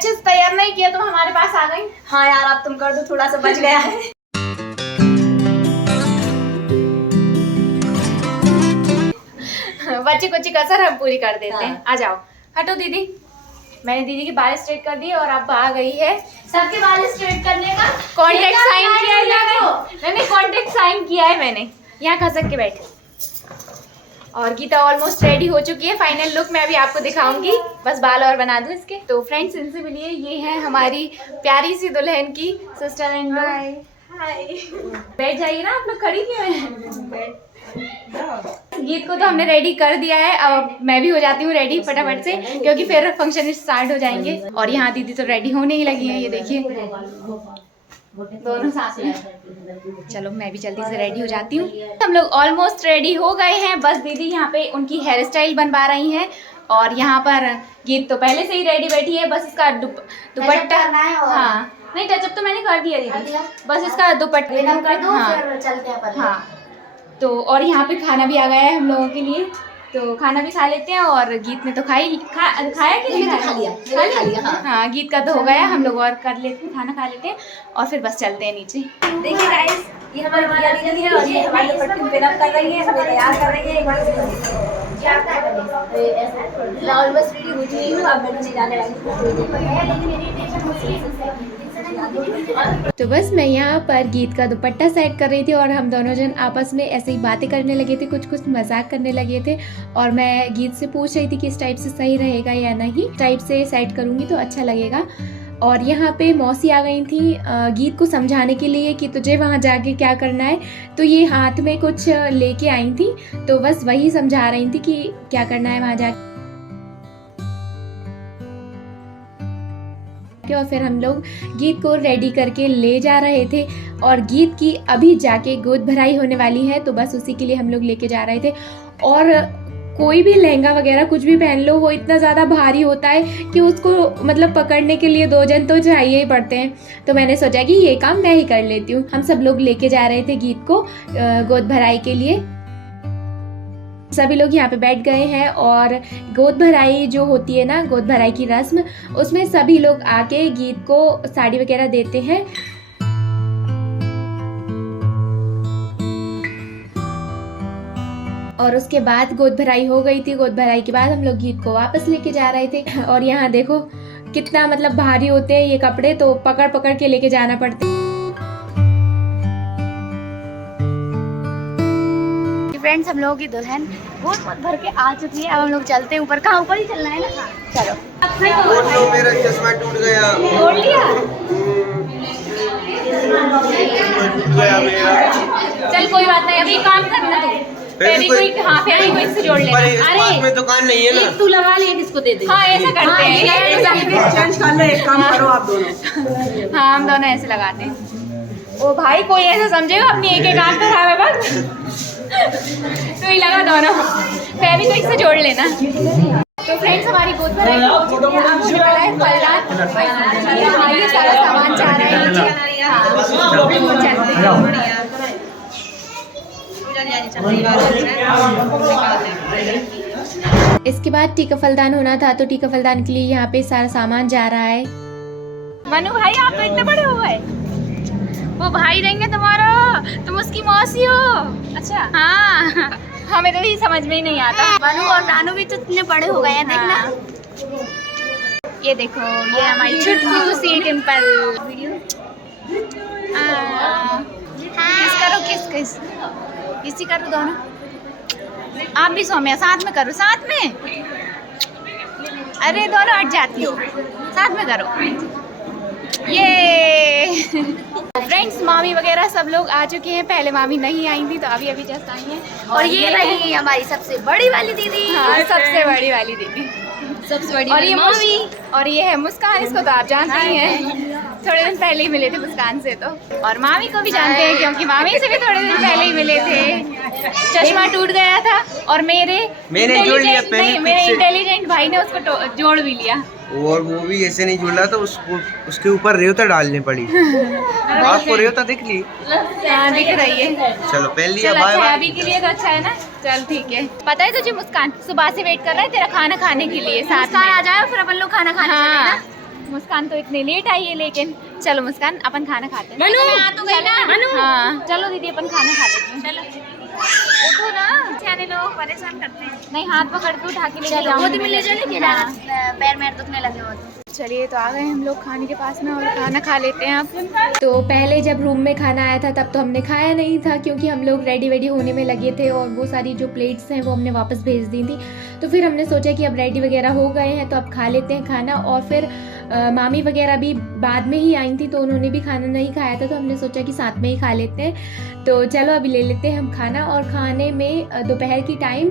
अच्छे से तैयार नहीं किया तो हमारे पास आ गई। हाँ यार अब तुम कर दो, थोड़ा सा बच गया है। बच्ची कुछ कसर हम पूरी कर देते हैं। आ जाओ, हटो दीदी। मैंने दीदी के बाल स्ट्रेट कर दिए और अब आ गई है सबके बाल स्ट्रेट करने का कॉन्टेक्ट साइन किया है मैंने कॉन्टेक्ट साइन किया है मैंने। यहाँ खसक के बैठे। और गीता ऑलमोस्ट रेडी हो चुकी है। फाइनल लुक मैं अभी आपको दिखाऊंगी, बस बाल और बना दूं इसके। तो फ्रेंड्स इनसे मिलिए, ये है हमारी प्यारी सी दुल्हन की सिस्टर इन लॉ। हाय, बैठ जाइए ना, आप लोग खड़ी क्यों हैं? गीत को तो हमने रेडी कर दिया है, अब मैं भी हो जाती हूँ रेडी फटाफट से, क्योंकि फिर फंक्शन स्टार्ट हो जाएंगे। और यहाँ दीदी तो रेडी होने ही लगी है, ये देखिए दोनों साथ में। चलो मैं भी जल्दी से रेडी हो जाती हूँ। हम लोग ऑलमोस्ट रेडी हो गए हैं, बस दीदी यहाँ पे उनकी हेयर स्टाइल बनवा रही हैं। और यहाँ पर गीत तो पहले से ही रेडी बैठी है, बस इसका दुपट्टा। हाँ नहीं, टचअप तो मैंने कर दिया दीदी, बस इसका दुपट्टा कर दो। हाँ तो और यहाँ पे खाना भी आ गया है हम लोगों के लिए, तो खाना भी खा लेते हैं। और गीत ने तो खाया कि नहीं खा लिया। हाँ गीत का तो हो गया, हम लोग और कर लेते हैं, खाना खा लेते हैं और फिर बस चलते हैं नीचे। देखिए गाइस, ये हमारी भैया दीदी है और ये हमारी दुपट्टे पे पिन कर रही है, हमें तैयार कर रही है। ऑलमोस्ट रेडी हो चुकी हूँ, अब मैं नीचे जाने वाली। तो बस मैं यहाँ पर गीत का दुपट्टा सेट कर रही थी और हम दोनों जन आपस में ऐसे ही बातें करने लगे थे, कुछ मजाक करने लगे थे। और मैं गीत से पूछ रही थी कि इस टाइप से सही रहेगा या नहीं, टाइप से सेट करूँगी तो अच्छा लगेगा। और यहाँ पे मौसी आ गई थी गीत को समझाने के लिए कि तुझे वहाँ जाके क्या करना है। तो ये हाथ में कुछ लेके आई थी, तो बस वही समझा रही थी कि क्या करना है वहाँ जाके। और फिर हम लोग गीत को रेडी करके ले जा रहे थे और गीत की अभी जाके गोद भराई होने वाली है, तो बस उसी के लिए हम लोग लेके जा रहे थे। और कोई भी लहंगा वगैरह कुछ भी पहन लो, वो इतना ज़्यादा भारी होता है कि उसको मतलब पकड़ने के लिए दो जन तो चाहिए ही पड़ते हैं। तो मैंने सोचा कि ये काम मैं ही कर लेती हूँ। हम सब लोग लेके जा रहे थे गीत को गोद भराई के लिए। सभी लोग यहाँ पे बैठ गए हैं और गोद भराई जो होती है ना, गोद भराई की रस्म, उसमें सभी लोग आके गीत को साड़ी वगैरह देते हैं। और उसके बाद गोद भराई हो गई थी। गोद भराई के बाद हम लोग गीत को वापस लेके जा रहे थे। और यहाँ देखो कितना मतलब भारी होते हैं ये कपड़े, तो पकड़ पकड़ के लेके जाना पड़ता है। फ्रेंड्स हम लोगों की दुल्हन गोद भर के आ चुकी है। अब हम लोग चलते हैं ऊपर। कहाँ ऊपर ही चलना है ना? चलो। तो मेरा चश्मा टूट गया। तोड़ लिया? टूट गया मेरा। चल कोई बात नहीं, अभी काम करना तू। फेविक्विक, हाँ फेविक्विक से जोड़ लेना। अरे में दुकान नहीं है ना, तू लगा ले, इसको दे दे। हाँ ऐसा करते हैं। चेंज कर ले, एक काम करो आप दोनों। हाँ हम दोनों ऐसे लगाते हैं। ओ भाई कोई ऐसा समझेगा अपनी एक आंख खराब है बस। तो ही लगा दोनों, फेविक्विक से जोड़ लेना। तो फ्रेंड्स हमारी गोद भराई हो चुकी है। अब होने वाला है फलदान। ये सारा सामान जा रहा है नीचे। हाँ चलते हैं। इसके बाद टीका फलदान होना था, तो टीका फलदान के लिए यहाँ पे सारा सामान जा रहा है। मनु भाई आप तो इतने बड़े हो गए, वो भाई रहेंगे तुम्हारा, तुम उसकी मौसी हो। अच्छा हाँ, हमें तो ये समझ में ही नहीं आता। मनु और नानू भी तो इतने बड़े हो गए हैं, देखना। ये देखो, ये हमारी छुटकू सी टिम्पल। किस करो, किस किसी करो दोनों। आप भी सौम्या साथ में करो, साथ में। अरे दोनों हट जाती हो, साथ में करो। ये फ्रेंड्स मामी वगैरह सब लोग आ चुके हैं। पहले मामी नहीं आई थी, तो अभी जस्ट आई हैं। और ये रही हमारी सबसे बड़ी वाली दीदी। हाँ सबसे बड़ी वाली दीदी, सबसे बड़ी। और ये मामी, और ये है मुस्कान। इसको तो आप जानते ही हैं, थोड़े दिन पहले ही मिले थे मुस्कान से। तो और मामी को भी जानते हैं, क्योंकि मामी से भी थोड़े दिन पहले ही मिले थे। चश्मा टूट गया था और मैंने जोड़ लिया पहले। मेरे इंटेलिजेंट भाई ने उसको जोड़ भी लिया। और वो भी ऐसे नहीं जुड़ रहा था, उसके ऊपर रेवता डालनी पड़ी। आपको रेवता दिख ली? हाँ दिख रही है। चलो पहन लिया। चल बाय अच्छा है, बाय। अभी के लिए तो अच्छा है ना। चल ठीक है। पता है तुझे मुस्कान सुबह से वेट कर रहा है तेरा खाना खाने के लिए। साथ में आ जाओ, फिर अपन लोग खाना खाने चलें ना। मुस्कान तो इतने लेट आई है, लेकिन चलो मुस्कान अपन खाना खाते हैं। मनु आ तो गई ना। मनु हाँ चलो दीदी अपन खाना खा लेते हैं। चलो उठो ना, जाने लोग परेशान करते हैं। नहीं हाथ पकड़ के उठा के लेके चलो जाऊंगी। गोद में ले जाने के हाँ। पैर मैर दुखने लगे हो तो। चलिए तो आ गए हम लोग खाने के पास में और खाना खा लेते हैं अब। तो पहले जब रूम में खाना आया था तब तो हमने खाया नहीं था, क्योंकि हम लोग रेडी होने में लगे थे और वो सारी जो प्लेट्स हैं वो हमने वापस भेज दी थी। तो फिर हमने सोचा कि अब रेडी वगैरह हो गए हैं तो अब खा लेते हैं खाना। और फिर मामी वगैरह भी बाद में ही आई थी तो उन्होंने भी खाना नहीं खाया था, तो हमने सोचा कि साथ में ही खा लेते हैं। तो चलो अभी ले लेते हैं हम खाना। और खाने में दोपहर की टाइम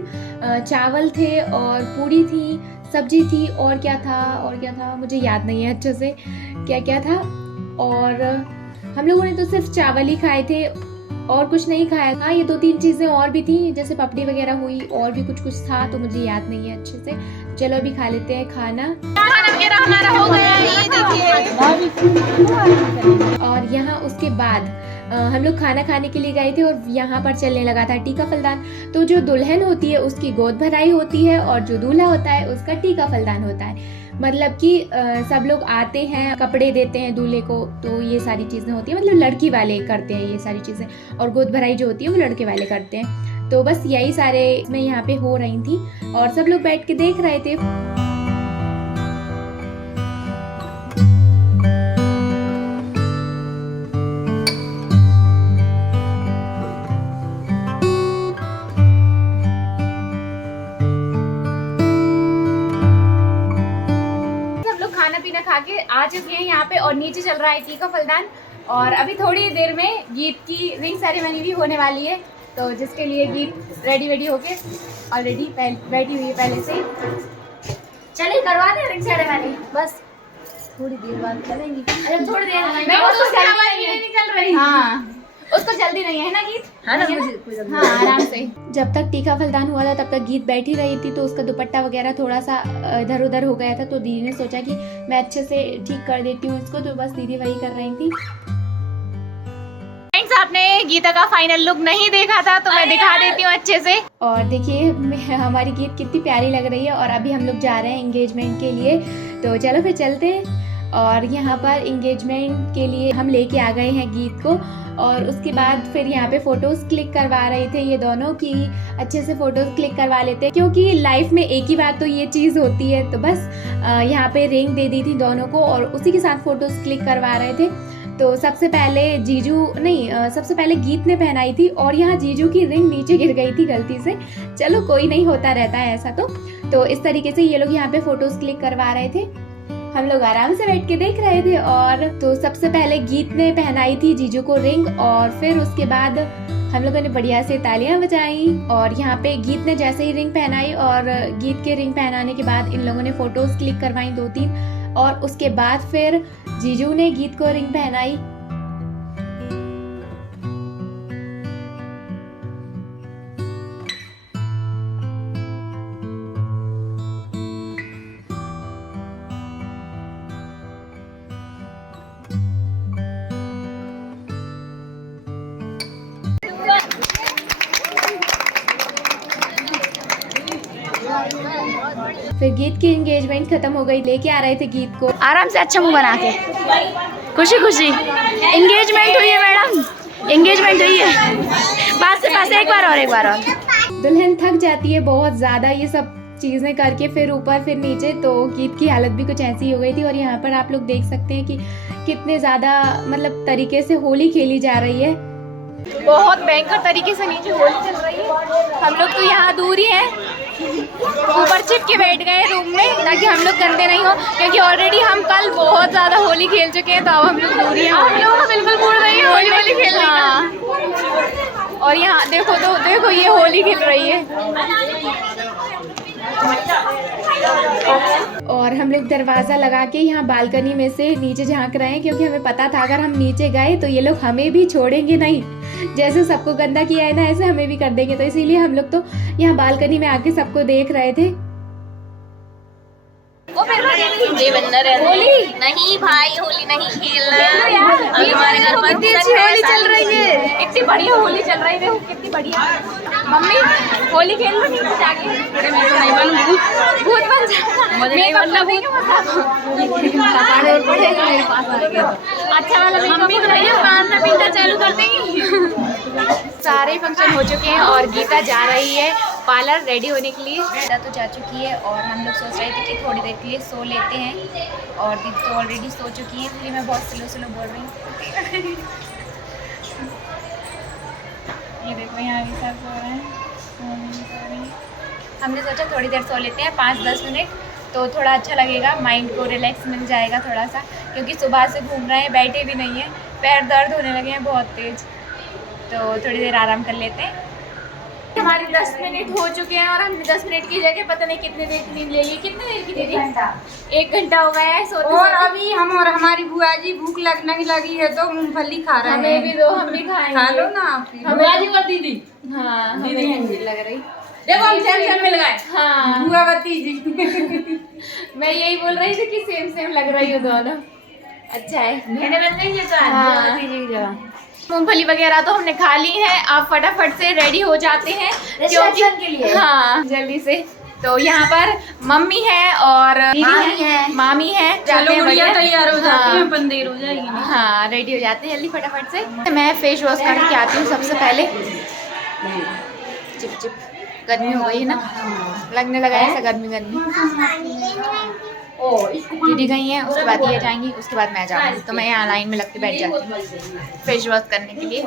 चावल थे और पूड़ी थी, सब्जी थी और क्या था मुझे याद नहीं है अच्छे से क्या क्या था। और हम लोगों ने तो सिर्फ चावल ही खाए थे और कुछ नहीं खाया था। ये 2-3 चीज़ें और भी थी, जैसे पपड़ी वगैरह हुई और भी कुछ था, तो मुझे याद नहीं है अच्छे से। चलो अभी खा लेते हैं खाना। खाना वगैरह हमारा हो गया है, ये देखिए। और यहाँ उसके बाद हम लोग खाना खाने के लिए गए थे और यहाँ पर चलने लगा था टीका फलदान। तो जो दुल्हन होती है उसकी गोद भराई होती है और जो दूल्हा होता है उसका टीका फलदान होता है। मतलब कि सब लोग आते हैं, कपड़े देते हैं दूल्हे को, तो ये सारी चीज़ें होती हैं। मतलब लड़की वाले करते हैं ये सारी चीज़ें, और गोद भराई जो होती है वो लड़के वाले करते हैं। तो बस यही सारे इसमें यहाँ पे हो रही थी और सब लोग बैठ के देख रहे थे। पीना खा के आ चुके हैं यहाँ पे और नीचे चल रहा है टीका फलदान। और अभी थोड़ी देर में गीत की रिंग सेरेमनी भी होने वाली है, तो जिसके लिए गीत रेडी होके ऑलरेडी बैठी हुई है पहले से। चलिए करवा दे रिंग सेरेमनी, बस थोड़ी देर बाद चलेंगी। अरे थोड़ी देर नहीं, उसको जल्दी नहीं निकल रही। हाँ उसको जल्दी नहीं है ना गीत। हाँ ना, हाँ आराम से। जब तक टीका फलदान हुआ था तब तक गीत बैठी रही थी, तो उसका दुपट्टा वगैरह थोड़ा सा इधर उधर हो गया था, तो दीदी ने सोचा कि मैं अच्छे से ठीक कर देती हूँ इसको, तो बस दीदी वही कर रही थी। फ्रेंड्स आपने गीता का फाइनल लुक नहीं देखा था तो मैं दिखा देती हूँ अच्छे से। और देखिए हमारी गीत कितनी प्यारी लग रही है। और अभी हम लोग जा रहे हैं एंगेजमेंट के लिए, तो चलो फिर चलते हैं। और यहाँ पर एंगेजमेंट के लिए हम लेके आ गए हैं गीत को, और उसके बाद फिर यहाँ पे फ़ोटोज़ क्लिक करवा रहे थे ये दोनों की अच्छे से फ़ोटोज़ क्लिक करवा लेते हैं, क्योंकि लाइफ में एक ही बार तो ये चीज़ होती है। तो बस यहाँ पे रिंग दे दी थी दोनों को और उसी के साथ फ़ोटोज़ क्लिक करवा रहे थे। तो सबसे पहले गीत ने पहनाई थी और यहाँ जीजू की रिंग नीचे गिर गई थी गलती से। चलो कोई नहीं, होता रहता है ऐसा। तो इस तरीके से ये लोग यहाँ पे फ़ोटोज़ क्लिक करवा रहे थे, हम लोग आराम से बैठ के देख रहे थे। और तो सबसे पहले गीत ने पहनाई थी जीजू को रिंग, और फिर उसके बाद हम लोगों ने बढ़िया से तालियां बजाई। और यहाँ पे गीत ने जैसे ही रिंग पहनाई और गीत के रिंग पहनाने के बाद इन लोगों ने फोटोज क्लिक करवाई 2-3, और उसके बाद फिर जीजू ने गीत को रिंग पहनाई। फिर गीत की एंगेजमेंट खत्म हो गई, लेके आ रहे थे गीत को आराम से अच्छा मुंह बना के, खुशी खुशी। एंगेजमेंट हुई है मैडम, एंगेजमेंट हुई है। पास से पास, एक बार और। दुल्हन थक जाती है बहुत ज़्यादा ये सब चीज़ें करके, फिर ऊपर फिर नीचे, तो गीत की हालत भी कुछ ऐसी हो गई थी। और यहाँ पर आप लोग देख सकते हैं कि कितने ज़्यादा मतलब तरीके से होली खेली जा रही है। बहुत भयंकर तरीके से नीचे होली चल रही है। हम लोग तो यहाँ दूर ही हैं, ऊपर चिप के बैठ गए रूम में ताकि हम लोग गंदे नहीं हो, क्योंकि ऑलरेडी हम कल बहुत ज़्यादा होली खेल चुके हैं, तो अब हम लोग दूर ही हैं। आप लोग बिल्कुल भूल रही है होली खेलने का। और यहाँ देखो ये होली खेल रही है। और हम लोग दरवाज़ा लगा के यहाँ बालकनी में से नीचे झांक रहे हैं, क्योंकि हमें पता था अगर हम नीचे गए तो ये लोग हमें भी छोड़ेंगे नहीं। जैसे सबको गंदा किया है ना, ऐसे हमें भी कर देंगे। तो इसीलिए हम लोग तो यहाँ बालकनी में आके सबको देख रहे थे। होली नहीं भाई होली नहीं खेलना। अभी हमारे घर पर कितनी अच्छी होली चल रही है, इतनी बढ़िया होली चल रही है, कितनी बढ़िया। मम्मी होली खेल लो नीचे जाके, भूत बन जाएगा। मेकअप लगेगा अच्छा वाला मम्मी मारना पीटना चालू कर देंगी। सारे फंक्शन हो चुके हैं और गीता जा रही है पार्लर रेडी होने के लिए। गीता तो जा चुकी है और हम लोग सोच रहे थे कि थोड़ी देर के लिए सो लेते हैं, और दीदी तो ऑलरेडी सो चुकी है, इसलिए मैं बहुत स्लो बोल रही हूँ। ये देखो यहाँ भी सब सो रहे हैं। हमने सोचा थोड़ी देर सो लेते हैं, 5-10 मिनट, तो थोड़ा अच्छा लगेगा, माइंड को रिलैक्स मिल जाएगा थोड़ा सा, क्योंकि सुबह से घूम रहे हैं, बैठे भी नहीं हैं, पैर दर्द होने लगे हैं बहुत तेज़, तो थोड़ी देर आराम कर लेते हैं। हमारे 10 मिनट हो चुके हैं और हमने 10 मिनट की जगह पता नहीं कितने देर की नींद ले ली। कितने देर की दीदी? 1 घंटा हो गया है सोते। और अभी हम और हमारी बुआ जी भूख लगने लगी है तो मूंगफली खा रहे हैं। हमें भी दो, हम भी खाएंगे। खा लो ना आप भी। बुआ जी और दीदी। हाँ हमें भी लग रही। देखो हम सेम मिल गए। हाँ बुआवती जी। मैं यही बोल रही थी कि सेम लग रही हो दोनों। अच्छा है, मैंने बन गई हाँ। मूंगफली वगैरह तो हमने खा ली है, आप फटाफट से रेडी हो जाते हैं क्योंकि के लिए। हाँ जल्दी से। तो यहाँ पर मम्मी है और मामी है। चलो गुड़िया तैयार हो जाती है, हाँ, अपन देर हो जाएगी। हाँ रेडी हो जाते हैं जल्दी फटाफट से। मैं फेस वॉश करके आती हूँ सबसे पहले। चिप चिप गर्मी हो गई है ना, लगने लगा है ऐसा गर्मी। दीदी गई है, उसके बाद ये जाएंगी, उसके बाद मैं जाऊँगी, तो मैं यहाँ लाइन में लग के बैठ जाती हूँ फेस वॉश करने के लिए।